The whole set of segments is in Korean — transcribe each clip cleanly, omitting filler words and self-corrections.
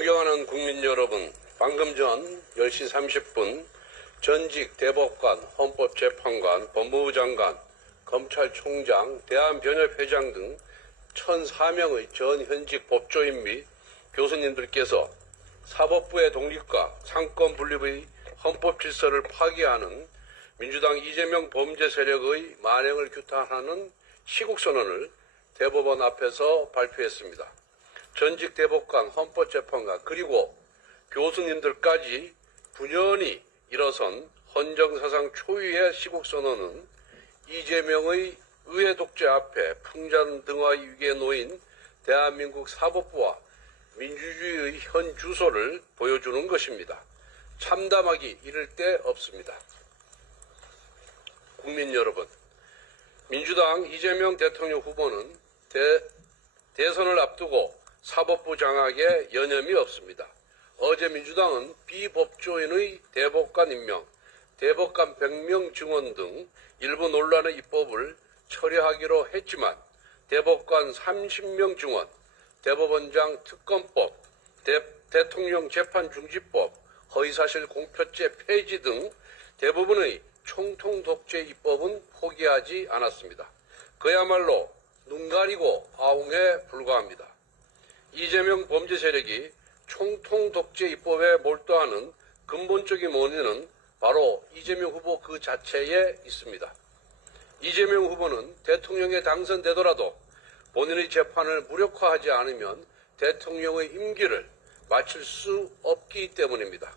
존경하는 국민 여러분, 방금 전 10시 30분 전직 대법관, 헌법재판관, 법무부 장관, 검찰총장, 대한변협회장 등 1,004명의 전 현직 법조인 및 교수님들께서 사법부의 독립과 상권 분립의 헌법 질서를 파괴하는 민주당 이재명 범죄 세력의 만행을 규탄하는 시국선언을 대법원 앞에서 발표했습니다. 전직 대법관, 헌법재판관 그리고 교수님들까지 분연히 일어선 헌정사상 초유의 시국선언은 이재명의 의회 독재 앞에 풍잔등화 위기에 놓인 대한민국 사법부와 민주주의의 현 주소를 보여주는 것입니다. 참담하기 이를 데 없습니다. 국민 여러분, 민주당 이재명 대통령 후보는 대선을 앞두고 사법부 장악에 여념이 없습니다. 어제 민주당은 비법조인의 대법관 임명, 대법관 100명 증언 등 일부 논란의 입법을 처리하기로 했지만 대법관 30명 증언, 대법원장 특검법, 대통령 재판중지법, 허위사실 공표죄 폐지 등 대부분의 총통 독재 입법은 포기하지 않았습니다. 그야말로 눈 가리고 아웅에 불과합니다. 이재명 범죄 세력이 총통 독재 입법에 몰두하는 근본적인 원인은 바로 이재명 후보 그 자체에 있습니다. 이재명 후보는 대통령에 당선되더라도 본인의 재판을 무력화하지 않으면 대통령의 임기를 마칠 수 없기 때문입니다.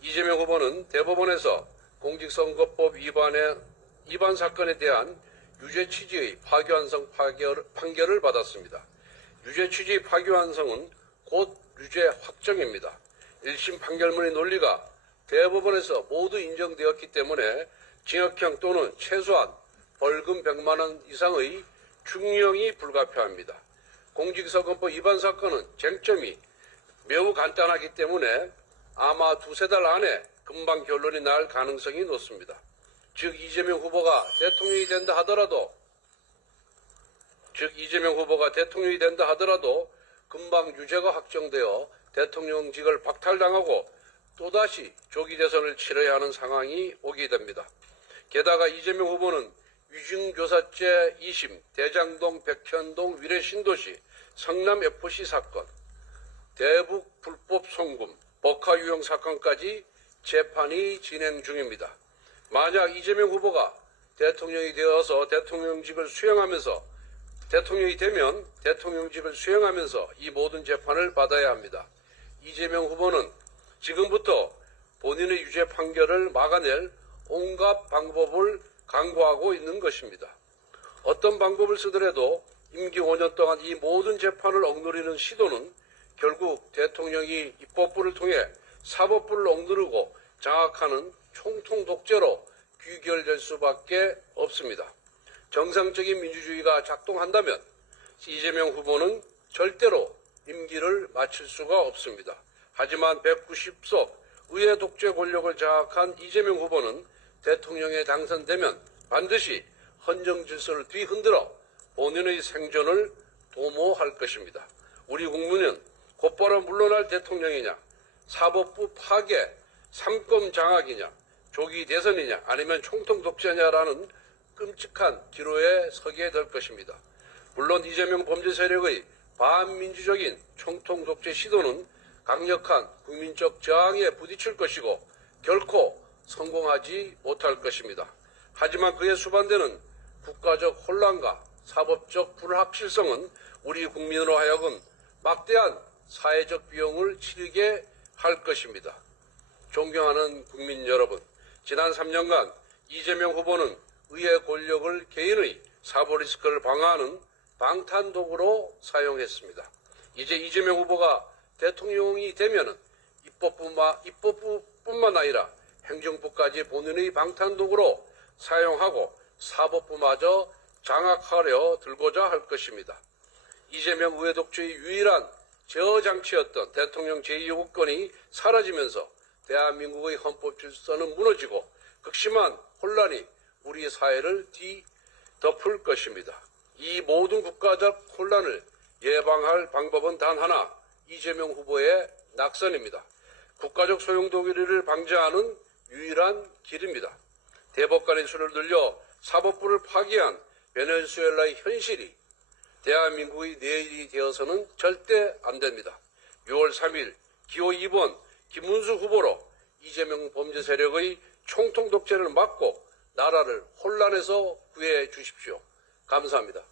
이재명 후보는 대법원에서 공직선거법 위반 사건에 대한 유죄 취지의 파기환송 판결을 받았습니다. 유죄 취지의 파기환송은 곧 유죄 확정입니다. 1심 판결문의 논리가 대법원에서 모두 인정되었기 때문에 징역형 또는 최소한 벌금 100만 원 이상의 중형이 불가피합니다. 공직선거법 위반 사건은 쟁점이 매우 간단하기 때문에 아마 두세 달 안에 금방 결론이 날 가능성이 높습니다. 즉 이재명 후보가 대통령이 된다 하더라도 금방 유죄가 확정되어 대통령직을 박탈당하고 또다시 조기 대선을 치러야 하는 상황이 오게 됩니다. 게다가 이재명 후보는 위증교사죄 2심, 대장동, 백현동, 위례 신도시, 성남FC 사건, 대북 불법 송금, 버카 유형 사건까지 재판이 진행 중입니다. 만약 이재명 후보가 대통령이 되어서 대통령이 되면 대통령직을 수행하면서 이 모든 재판을 받아야 합니다. 이재명 후보는 지금부터 본인의 유죄 판결을 막아낼 온갖 방법을 강구하고 있는 것입니다. 어떤 방법을 쓰더라도 임기 5년 동안 이 모든 재판을 억누르는 시도는 결국 대통령이 입법부를 통해 사법부를 억누르고 장악하는 총통 독재로 귀결될 수밖에 없습니다. 정상적인 민주주의가 작동한다면 이재명 후보는 절대로 임기를 마칠 수가 없습니다. 하지만 190석 의회 독재 권력을 장악한 이재명 후보는 대통령에 당선되면 반드시 헌정 질서를 뒤흔들어 본인의 생존을 도모할 것입니다. 우리 국민은 곧바로 물러날 대통령이냐, 사법부 파괴, 삼권 장악이냐, 조기 대선이냐, 아니면 총통 독재냐라는 끔찍한 기로에 서게 될 것입니다. 물론 이재명 범죄 세력의 반민주적인 총통 독재 시도는 강력한 국민적 저항에 부딪힐 것이고 결코 성공하지 못할 것입니다. 하지만 그에 수반되는 국가적 혼란과 사법적 불확실성은 우리 국민으로 하여금 막대한 사회적 비용을 치르게 할 것입니다. 존경하는 국민 여러분, 지난 3년간 이재명 후보는 의회 권력을 개인의 사법 리스크를 방어하는 방탄도구로 사용했습니다. 이제 이재명 후보가 대통령이 되면은 입법부뿐만 아니라 행정부까지 본인의 방탄도구로 사용하고 사법부마저 장악하려 들고자 할 것입니다. 이재명 의회 독재의 유일한 제어장치였던 대통령 제2요구권이 사라지면서 대한민국의 헌법 질서는 무너지고 극심한 혼란이 우리 사회를 뒤덮을 것입니다. 이 모든 국가적 혼란을 예방할 방법은 단 하나, 이재명 후보의 낙선입니다. 국가적 소용돌이를 방지하는 유일한 길입니다. 대법관의 수를 늘려 사법부를 파기한 베네수엘라의 현실이 대한민국의 내일이 되어서는 절대 안 됩니다. 6월 3일 기호 2번 김문수 후보로 이재명 범죄 세력의 총통 독재를 막고 나라를 혼란에서 구해 주십시오. 감사합니다.